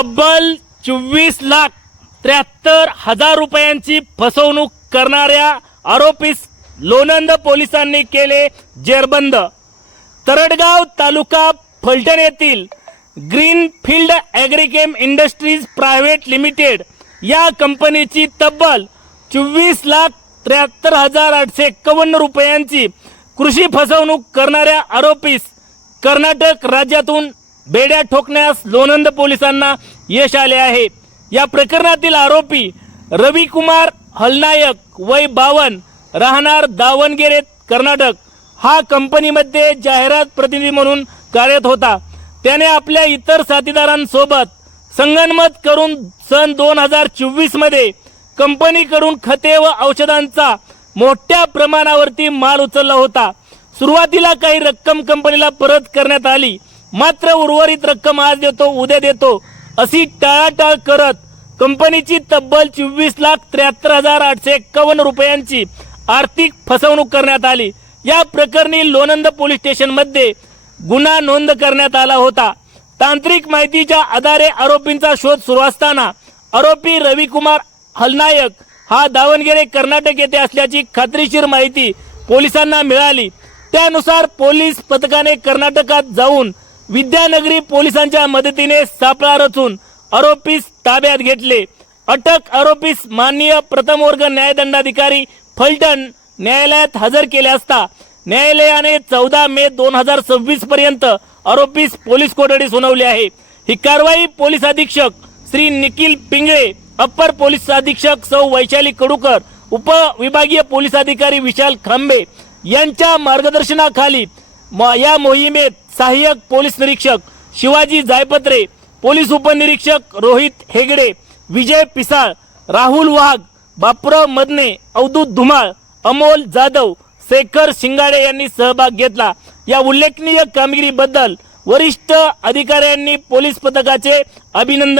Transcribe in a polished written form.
तब्बल 24,73,000 रुपयांची फसवणूक करणाऱ्या आरोपीस लोणंद पोलिसांनी केले जेरबंद। तरडगाव तालुका फलटण येथील ग्रीनफील्ड ॲग्रिकेम इंडस्ट्रीज प्रायव्हेट लिमिटेड या कंपनीची तब्बल 24,73,851 रुपयांची कृषी फसवणूक करणाऱ्या आरोपीस कर्नाटक राज्यातून बेड्या ठोकण्यास लोणंद पोलिसांना यश आले आहे। या प्रकरणातील आरोपी रविकुमार हलनायक वय 52 राहणार दावणगेरे कर्नाटक हा कंपनीमध्ये जाहिरात प्रतिनिधी म्हणून कार्यरत होता। त्याने आपल्या इतर साथीदारांसोबत संगनमत करून सन 2024 मध्ये कंपनीकडून खते व औषधांचा मोठ्या प्रमाणावरती माल उचलला होता। सुरुवातीला काही रक्कम कंपनीला परत करण्यात आली, मात्र उर्वरित रक्कम आज देतो उद्या देतो अशी टाळाटाळ करत कंपनीची तब्बल 24,73,851 रुपयांची आर्थिक फसवणूक करण्यात आली। या प्रकरणी लोणंद पोलीस स्टेशन मध्ये गुन्हा नोंद करण्यात आला होता। तांत्रिक माहितीच्या आधारे आरोपींचा शोध सुरू असताना आरोपी रविकुमार हलनायक हा दावणगेरे कर्नाटक येथे असल्याची खात्रीशीर माहिती पोलिसांना मिळाली। त्यानुसार पोलीस पथकाने कर्नाटकात जाऊन विद्यानगरी पोलिसांच्या मदतीने सापळा रचून आरोपीस ताब्यात घेतले। अटक आरोपीस माननीय प्रथम वर्ग न्यायदंडाधिकारी फलटण न्यायालयात हजर केले असता न्यायालयाने 14 मे 2026 पर्यंत आरोपीस पोलीस कोठडी सुनावली आहे। ही कारवाई पोलीस अधीक्षक श्री निखिल पिंगळे, अप्पर पोलीस अधीक्षक सौ वैशाली कडूकर, उपविभागीय पोलीस अधिकारी विशाल खांबे यांच्या मार्गदर्शनाखाली या मोहिमेत सहाय्यक पोलीस निरीक्षक शिवाजी जायपत्रे, पोलीस उपनिरीक्षक रोहित हेगडे, विजय पिसाळ, राहुल वाघ, बापूराव मदने, अवधूत धुमाळ, अमोल जाधव, शेखर शिंगाडे यांनी सहभाग घेतला। या उल्लेखनीय कामगिरीबद्दल वरिष्ठ अधिकाऱ्यांनी पोलीस पथकाचे अभिनंदन